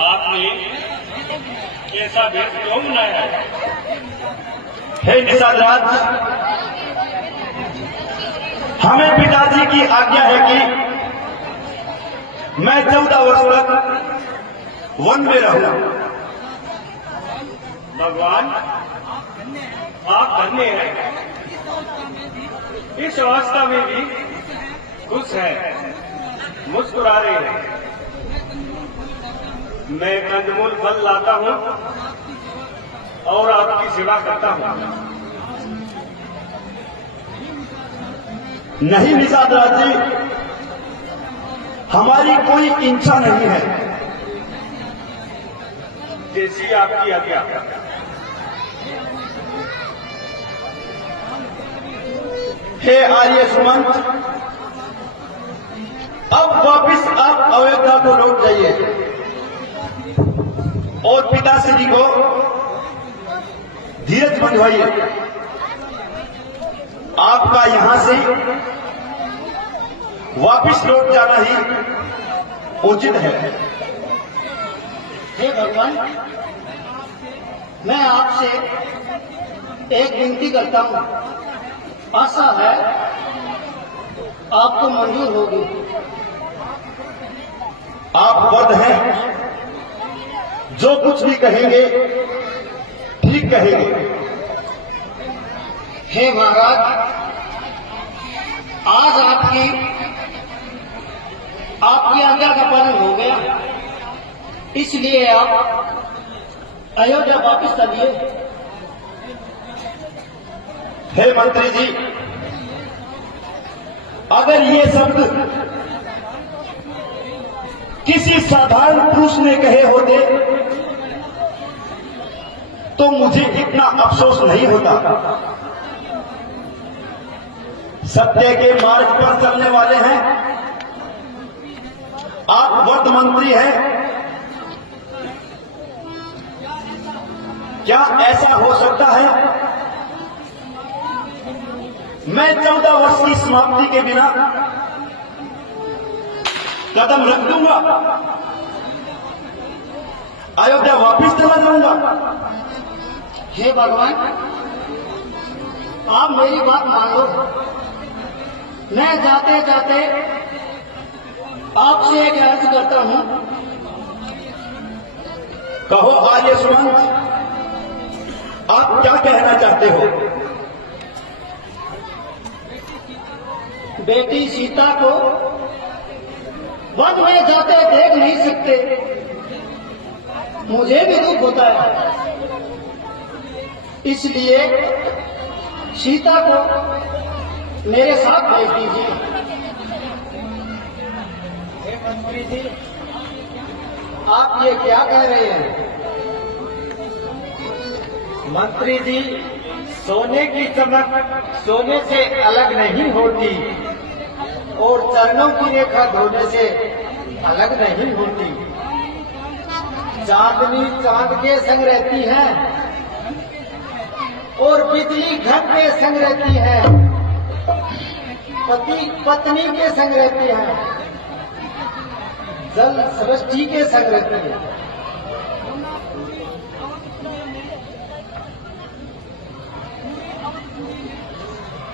आपने कैसा भेष क्यों बनाया है? हे निषाद राज, हमें पिताजी की आज्ञा है कि मैं 14 वर्ष तक वन में रहूं। भगवान, आप धन्य हैं। इस अवस्था में भी खुश है, मुस्कुरा रहे हैं। मैं कंदमूल फल लाता हूं और आपकी सेवा करता हूं। नहीं निषाद राज जी, हमारी कोई इच्छा नहीं है। जैसी आपकी आज्ञा। हे आर्य सुमंत, अब वापिस आप अयोध्या को लौट जाइए और पिताश्री को धीरज बंधवाइए। आपका यहां से वापिस लौट जाना ही उचित है। हे भगवान, मैं आपसे एक विनती करता हूं, आशा है आपको मंजूर होगी। आप वध हैं, जो कुछ भी कहेंगे ठीक कहेंगे। हे महाराज, आज आपकी आज्ञा का पालन हो गया, इसलिए आप अयोध्या वापस चलिए। हे मंत्री जी, अगर ये शब्द किसी साधारण पुरुष ने कहे होते तो मुझे इतना अफसोस नहीं होता। सत्य के मार्ग पर चलने वाले हैं आप, वर्त मंत्री हैं। क्या ऐसा हो सकता है मैं 14 वर्ष की समाप्ति के बिना कदम रख दूंगा, अयोध्या वापिस चला जाऊंगा? हे भगवान, आप मेरी बात मान लो। मैं जाते जाते आपसे एक अर्ज करता हूं। कहो आर्य सुमंत, आप क्या कहना चाहते हो? बेटी सीता को वन में जाते देख नहीं सकते, मुझे भी दुख होता है। इसलिए सीता को मेरे साथ भेज दीजिए। हे मंत्री जी, आप ये क्या कह रहे हैं? मंत्री जी, सोने की चमक सोने से अलग नहीं होती और चरणों की रेखा धोने से अलग नहीं होती। चांदनी चांद के संग रहती है और बिजली घर के संग रहती है, पति पत्नी के संग रहती है, जल सृष्टि के संग रहती है।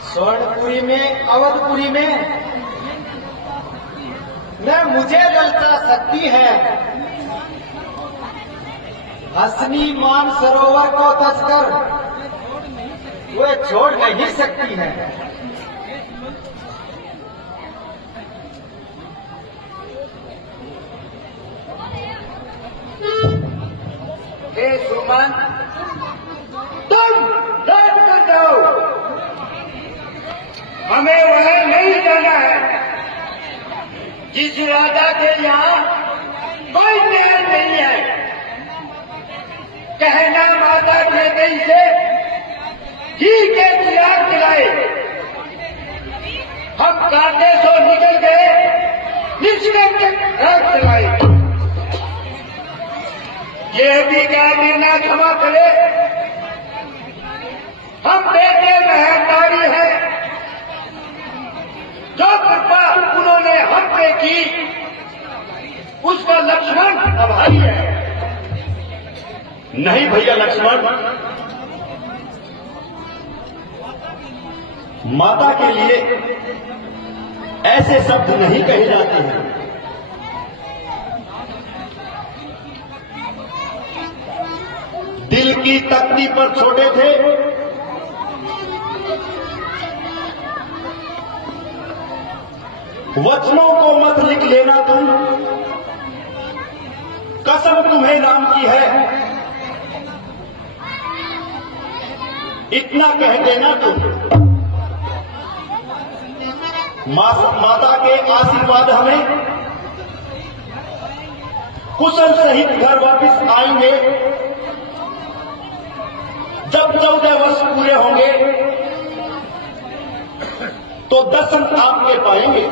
स्वर्णपुरी में, अवधपुरी में न मुझे ललचा सकती है, हसनी मान सरोवर को तजकर वे छोड़ नहीं सकती है। हे सुमन, तुम लौट कर जाओ। हमें वह नहीं जाना है जिस राजा के यहाँ कोई न्याय नहीं है। कहना माता कैकेयी से जी के चिराग जलाए, हम कांटे सो निकल गए, निश्चित के राग जलाए। ये भी क्या निर्णय क्षमा करे, हम बेटे महतारी हैं। जो कृपा उन्होंने हम पे की, उसका लक्ष्मण आभारी है। नहीं भैया लक्ष्मण, माता के लिए ऐसे शब्द नहीं कहे जाते हैं। दिल की तख्ती पर छोटे थे, वचनों को मत लिख लेना तुम, कसम तुम्हें राम की है, इतना कह देना तुम। माता के आशीर्वाद हमें कुशल सहित घर वापस आएंगे। जब 14 वर्ष पूरे होंगे तो दर्शन आपके पाएंगे।